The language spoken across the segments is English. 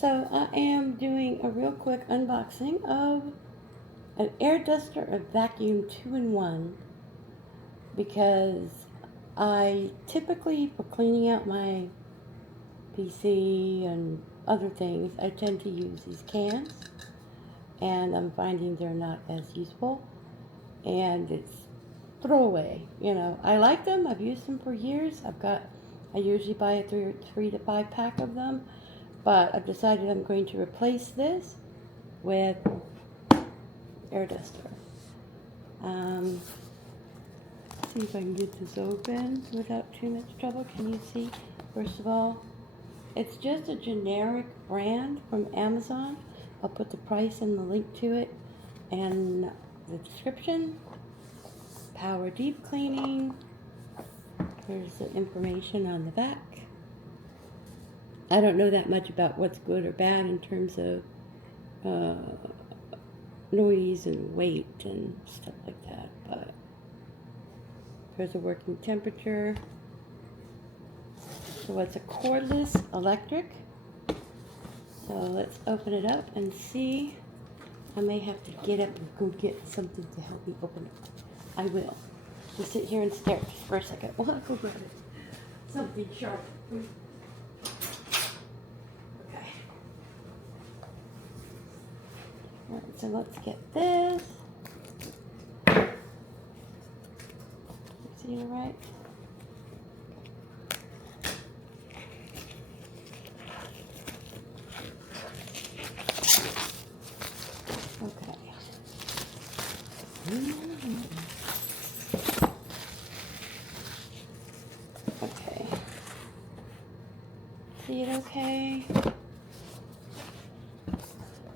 So I am doing a real quick unboxing of an air duster of vacuum 2-in-1 because I typically, for cleaning out my PC and other things, I tend to use these cans, and I'm finding they're not as useful, and it's throwaway. I like them. I've used them for years. I usually buy a three to five pack of them, but I've decided I'm going to replace this with air duster. See if I can get this open without too much trouble. Can you see? First of all, it's just a generic brand from Amazon. I'll put the price and the link to it and the description. Power deep cleaning. There's the information on the back. I don't know that much about what's good or bad in terms of noise and weight and stuff like that, but there's a working temperature. So it's a cordless electric. So let's open it up and see. I may have to get up and go get something to help me open it. I will. Just sit here and stare just for a second while I go grab it. Something sharp. Okay. Alright, so let's get this. See it right? Okay. Okay. See it okay?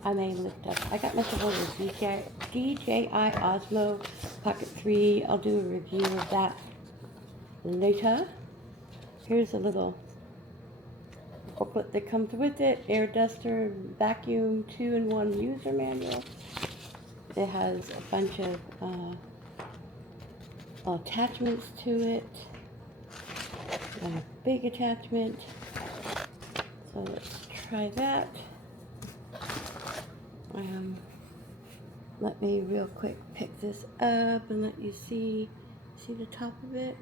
I may lift up. I got myself a DJI Osmo Pocket 3. I'll do a review of that later. Here's a little booklet that comes with it. Air duster, vacuum, 2-in-1 user manual. It has a bunch of attachments to it. And a big attachment. So let's try that. Let me real quick pick this up and let you see the top of it.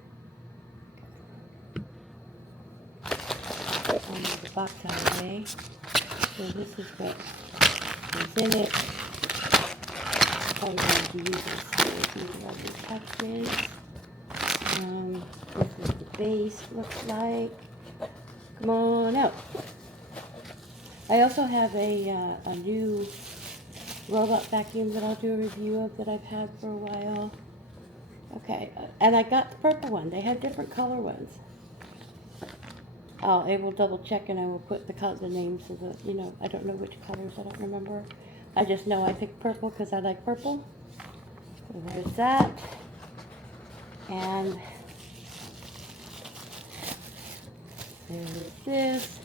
The box out of the way. So this is what is in it. I'm going to use this. These are all the attachments. This is what the base looks like. Come on out. I also have a new robot vacuum that I'll do a review of that I've had for a while. Okay, and I got the purple one. They have different color ones. I will double check and I will put the names of the, I don't know which colors, I don't remember. I just know I picked purple because I like purple. So there's that. And there's this.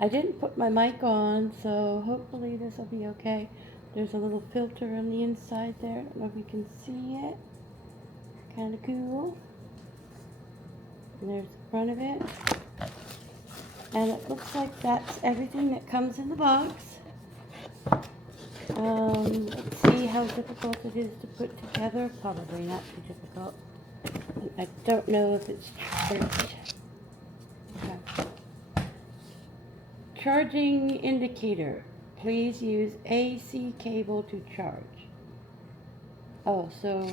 I didn't put my mic on, so hopefully this will be okay. There's a little filter on the inside there. I don't know if you can see it. Kind of cool. And there's the front of it. And it looks like that's everything that comes in the box. Let's see how difficult it is to put together. Probably not too difficult. And I don't know if it's charged. Okay. Charging indicator. Please use AC cable to charge. Oh, so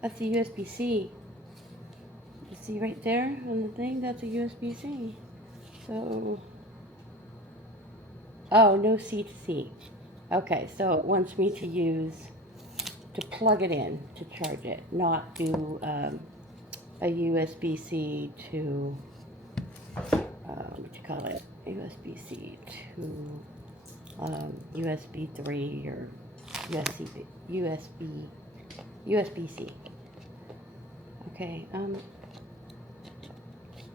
that's a USB-C. You see right there on the thing? That's a USB-C. So, oh, no C to C. Okay, so it wants me to plug it in to charge it, not do a USB-C to, USB-C to USB 3 or USB-C. Okay,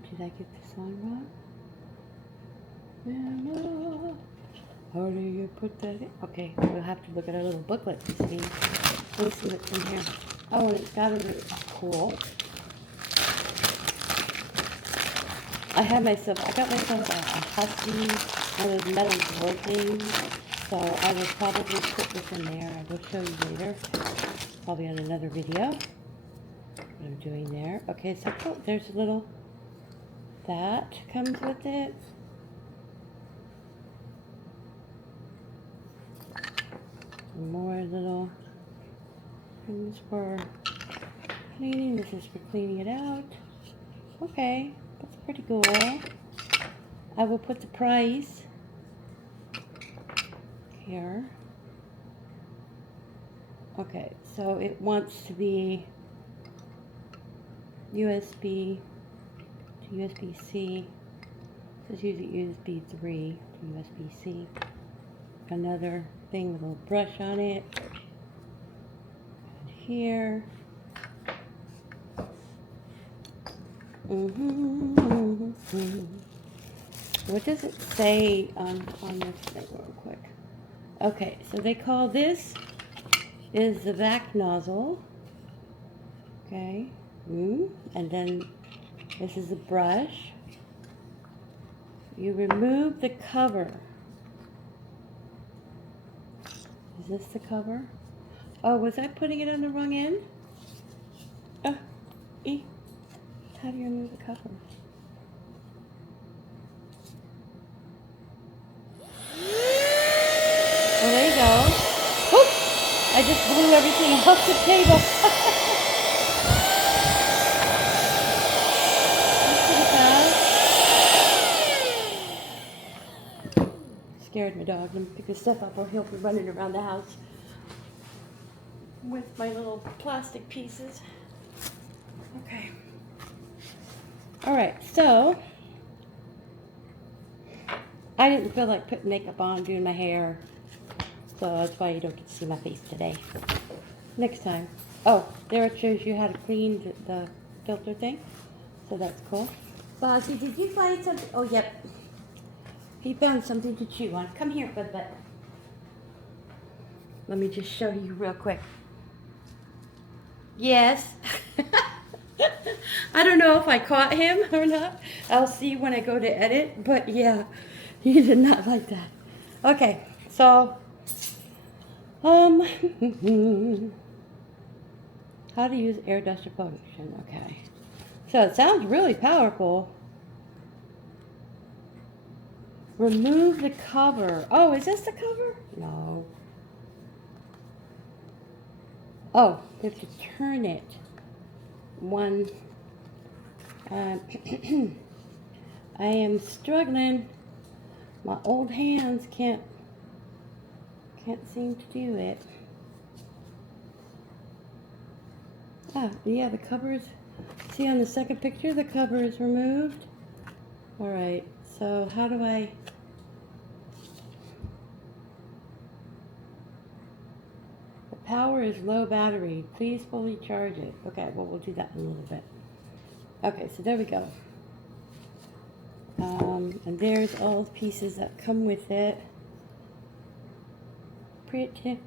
did I get this on wrong? How do you put that in? Okay, we'll have to look at our little booklet to see. Let's see what's in here. Oh, and it's got a cool. I got myself a husky, one of those metal drawer things. So I will probably put this in there. I will show you later, probably on another video, what I'm doing there. Okay, so there's a little, that comes with it. More little things for cleaning. This is for cleaning it out. Okay, that's pretty cool. I will put the price here. Okay, so it wants to be USB to USB-C. This is usually USB 3 to USB-C. Another thing with a little brush on it. And here. What does it say on this thing real quick? Okay, so they call this is the vac nozzle. Okay. And then this is a brush. You remove the cover. Is this the cover? Oh, was I putting it on the wrong end? How do you remove the cover? Well, there you go. Oops! I just blew everything off the table. Scared my dog. Let me pick this stuff up or he'll be running around the house with my little plastic pieces. Okay. Alright, so I didn't feel like putting makeup on, doing my hair, so that's why you don't get to see my face today. Next time. Oh, there it shows you how to clean the filter thing, so that's cool. Bozzy, did you find something? Oh, yep. He found something to chew on. Come here, Bud. Let me just show you real quick. Yes. I don't know if I caught him or not. I'll see when I go to edit, but yeah, he did not like that. Okay, so, how to use air duster function. Okay. So it sounds really powerful. Remove the cover. Oh, is this the cover? No. Oh, you have to turn it. I am struggling. My old hands can't seem to do it. Ah, yeah, the cover is, see on the second picture, the cover is removed. All right, so how do I, the power is low battery. Please fully charge it. Okay, well, we'll do that in a little bit. Okay, so there we go. And there's all the pieces that come with it. Pretty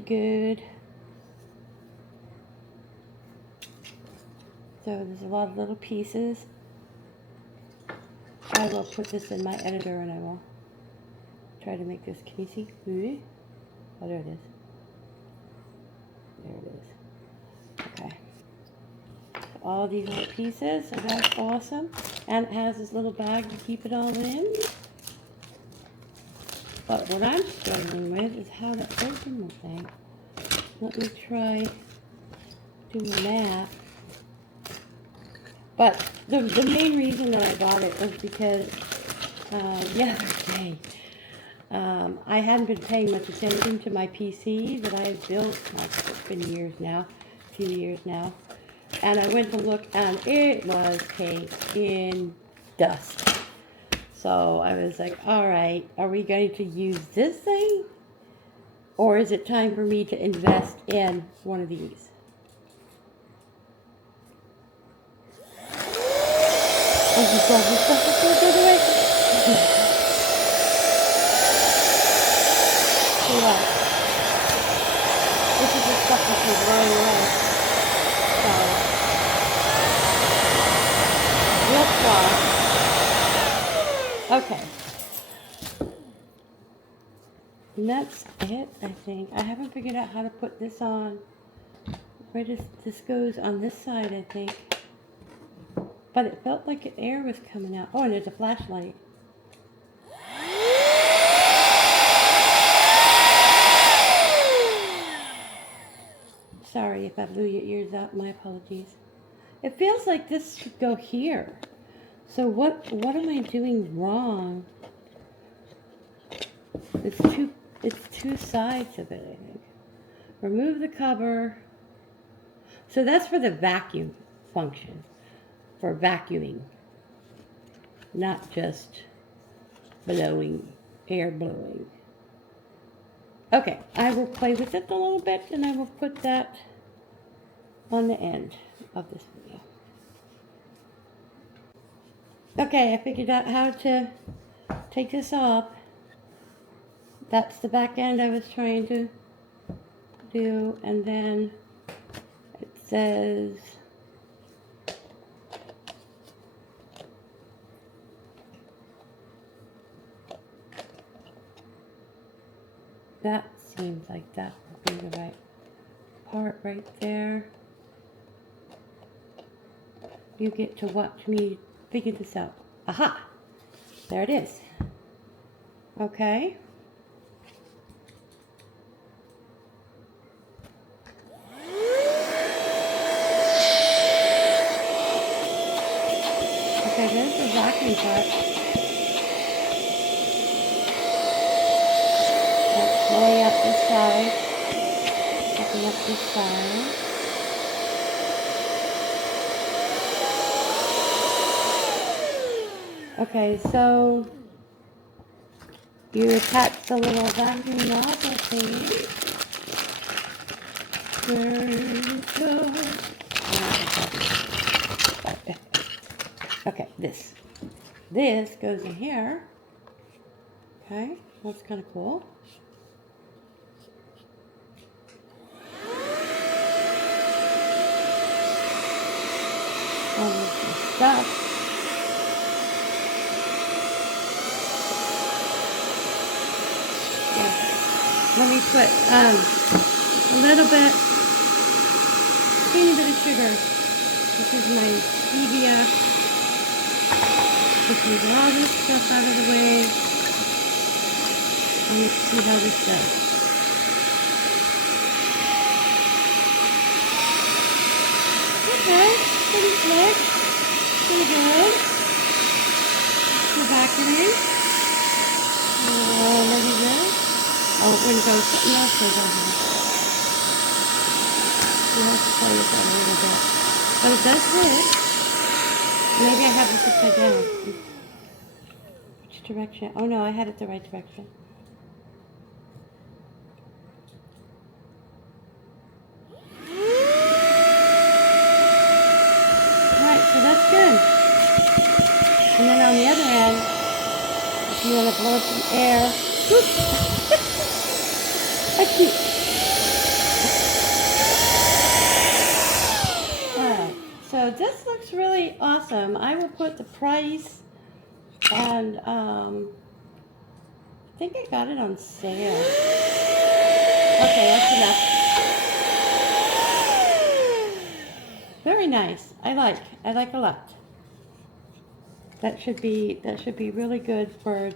good. So there's a lot of little pieces. I will put this in my editor and I will try to make this. Can you see? Oh, there it is. There it is. Okay. All these little pieces, and that's awesome. And it has this little bag to keep it all in. But what I'm struggling with is how to open the thing. Let me try doing that. But the main reason that I got it was because the other day, I hadn't been paying much attention to my PC that I had built. It's been years now, a few years now. And I went to look and it was caked in dust. So I was like, all right, are we going to use this thing? Or is it time for me to invest in one of these? Oh, you got this stuff before it goes away? See what? This is the stuff that was blowing away. So, real far. Okay. And that's it, I think. I haven't figured out how to put this on. Where does this goes on this side, I think. But it felt like air was coming out. Oh, and there's a flashlight. Sorry if I blew your ears out. My apologies. It feels like this should go here. So what am I doing wrong? It's two sides of it, I think. Remove the cover. So that's for the vacuum function. For vacuuming. Not just blowing, air blowing. Okay, I will play with it a little bit and I will put that on the end of this video. Okay, I figured out how to take this off. That's the back end I was trying to do, and then it says that seems like that would be the right part right there. You get to watch me figure this out. Aha! There it is. Okay. Okay, there's the vacuum part. That's blowing up this side. Looking up this side. Okay, so you attach the little vacuum nozzle thing. There you go. Okay, this goes in here. Okay, that's kind of cool. All this stuff. Let me put a little bit, teeny bit of sugar. This is my stevia. Just move all this stuff out of the way. And let's see how this does. Okay, pretty slick. Pretty good. Go back in here. Maybe this. Oh, it wouldn't go. Something else goes on here. We'll have to play with that a little bit. But it does work. Maybe I have this upside down. Which direction? Oh no, I had it the right direction. Alright, so that's good. And then on the other end, if you want to blow some air, that's cute. Alright, so this looks really awesome. I will put the price, and I think I got it on sale. Okay, that's enough. Very nice. I like a lot. That should be really good for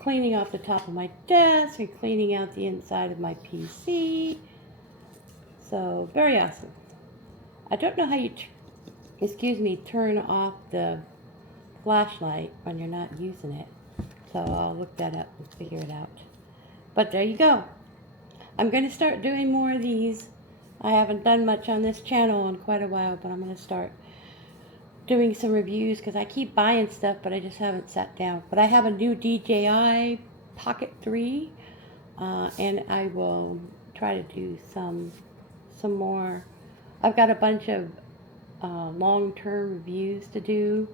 cleaning off the top of my desk and cleaning out the inside of my PC. So, very awesome. I don't know how you, turn off the flashlight when you're not using it. So I'll look that up and figure it out. But there you go. I'm going to start doing more of these. I haven't done much on this channel in quite a while, but I'm going to start doing some reviews because I keep buying stuff, but I just haven't sat down. But I have a new DJI Pocket 3, and I will try to do some more. I've got a bunch of long-term reviews to do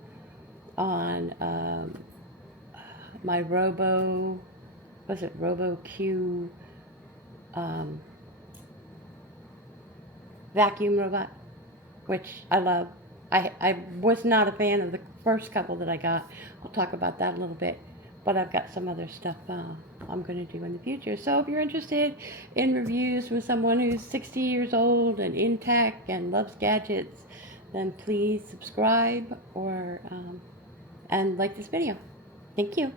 on my RoboQ vacuum robot, which I love. I was not a fan of the first couple that I got. We'll talk about that a little bit. But I've got some other stuff I'm going to do in the future. So if you're interested in reviews from someone who's 60 years old and in tech and loves gadgets, then please subscribe or and like this video. Thank you.